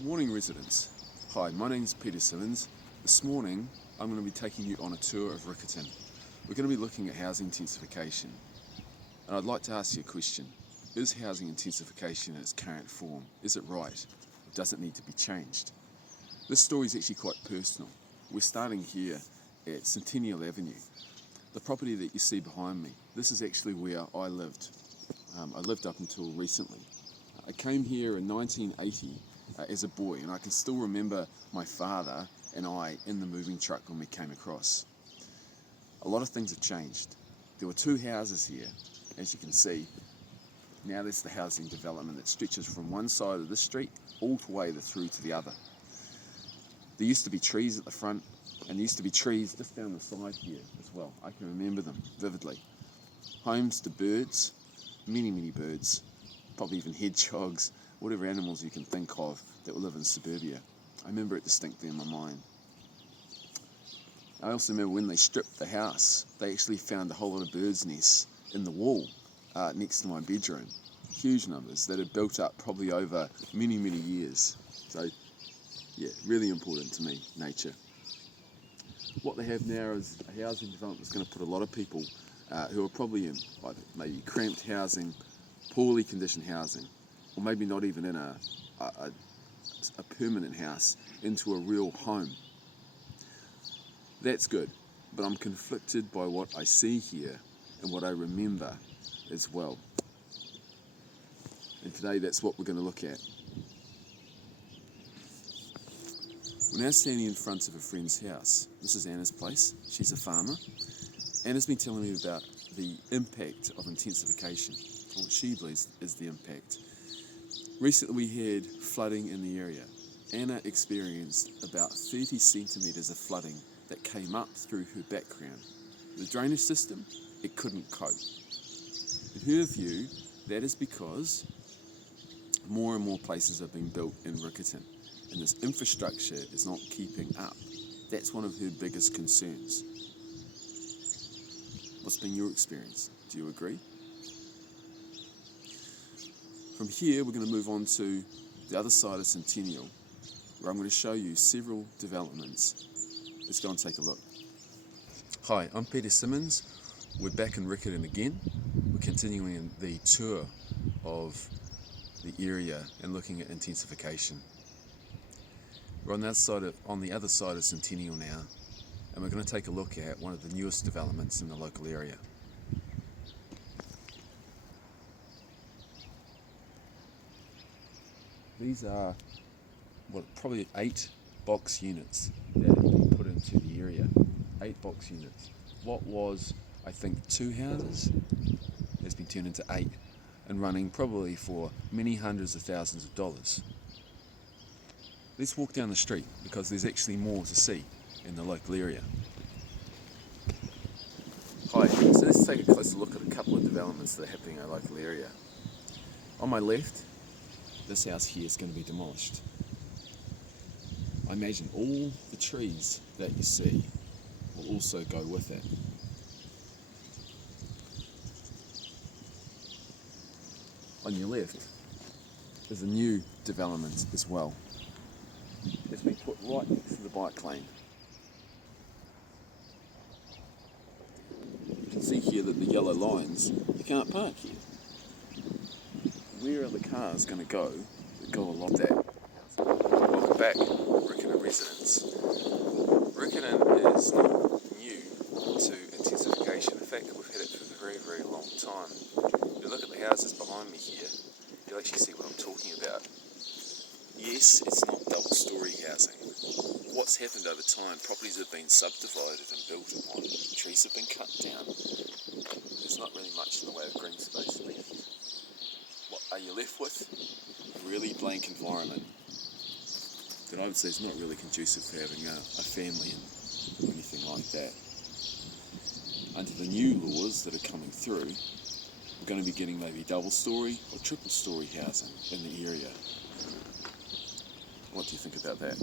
Good morning, residents. Hi, my name is Peter Simmons. This morning I'm going to be taking you on a tour of Riccarton. We're going to be looking at housing intensification. And I'd like to ask you a question. Is housing intensification in its current form? Is it right? Or does it need to be changed? This story is actually quite personal. We're starting here at Centennial Avenue. The property that you see behind me, this is actually where I lived. I lived up until recently. I came here in 1980 as a boy, and I can still remember my father and I in the moving truck when we came across. A lot of things have changed. There were two houses here, as you can see. Now there's the housing development that stretches from one side of the street all the way through to the other. There used to be trees at the front, and there used to be trees just down the side here as well. I can remember them vividly. Homes to birds, many birds, probably even hedgehogs, whatever animals you can think of that live in suburbia. I remember it distinctly in my mind. I also remember when they stripped the house, they actually found a whole lot of birds' nests in the wall next to my bedroom. Huge numbers that had built up probably over many years. So yeah, really important to me, nature. What they have now is a housing development that's going to put a lot of people who are probably in either maybe cramped housing, poorly conditioned housing, or maybe not even in a permanent house, into a real home. That's good, but I'm conflicted by what I see here and what I remember as well. And today that's what we're going to look at. We're now standing in front of a friend's house. This is Anna's place. She's a farmer. Anna's been telling me about the impact of intensification, or what she believes is the impact. Recently we had flooding in the area. Anna experienced about 30 centimetres of flooding that came up through her background. The drainage system, it couldn't cope. In her view, that is because more and more places have been built in Riccarton, and this infrastructure is not keeping up. That's one of her biggest concerns. What's been your experience? Do you agree? From here, we're going to move on to the other side of Centennial, where I'm going to show you several developments. Let's go and take a look. Hi, I'm Peter Simmons. We're back in Riccarton again. We're continuing the tour of the area and looking at intensification. We're on the other side of Centennial now, and we're going to take a look at one of the newest developments in the local area. These are probably 8 box units that have been put into the area. 8 box units. What was, I think, 2 houses has been turned into 8 and running probably for many hundreds of thousands of dollars. Let's walk down the street because there's actually more to see in the local area. Hi, so let's take a closer look at a couple of developments that are happening in our local area. On my left, this house here is going to be demolished. I imagine all the trees that you see will also go with it. On your left is a new development as well. It's been put right next to the bike lane. You can see here that the yellow lines, you can't park here. Where are the cars going to go that go along that? Welcome back, Riccarton residents. Riccarton is not new to intensification. In fact, we've had it for a very long time. If you look at the houses behind me here, you'll actually see what I'm talking about. Yes, it's not double-storey housing. What's happened over time, properties have been subdivided and built upon. Trees have been cut down. There's not really much in the way of green space left. What are you left with? A really blank environment that I would say is not really conducive for having a family or anything like that. Under the new laws that are coming through, we're going to be getting maybe double-storey or triple-storey housing in the area. What do you think about that?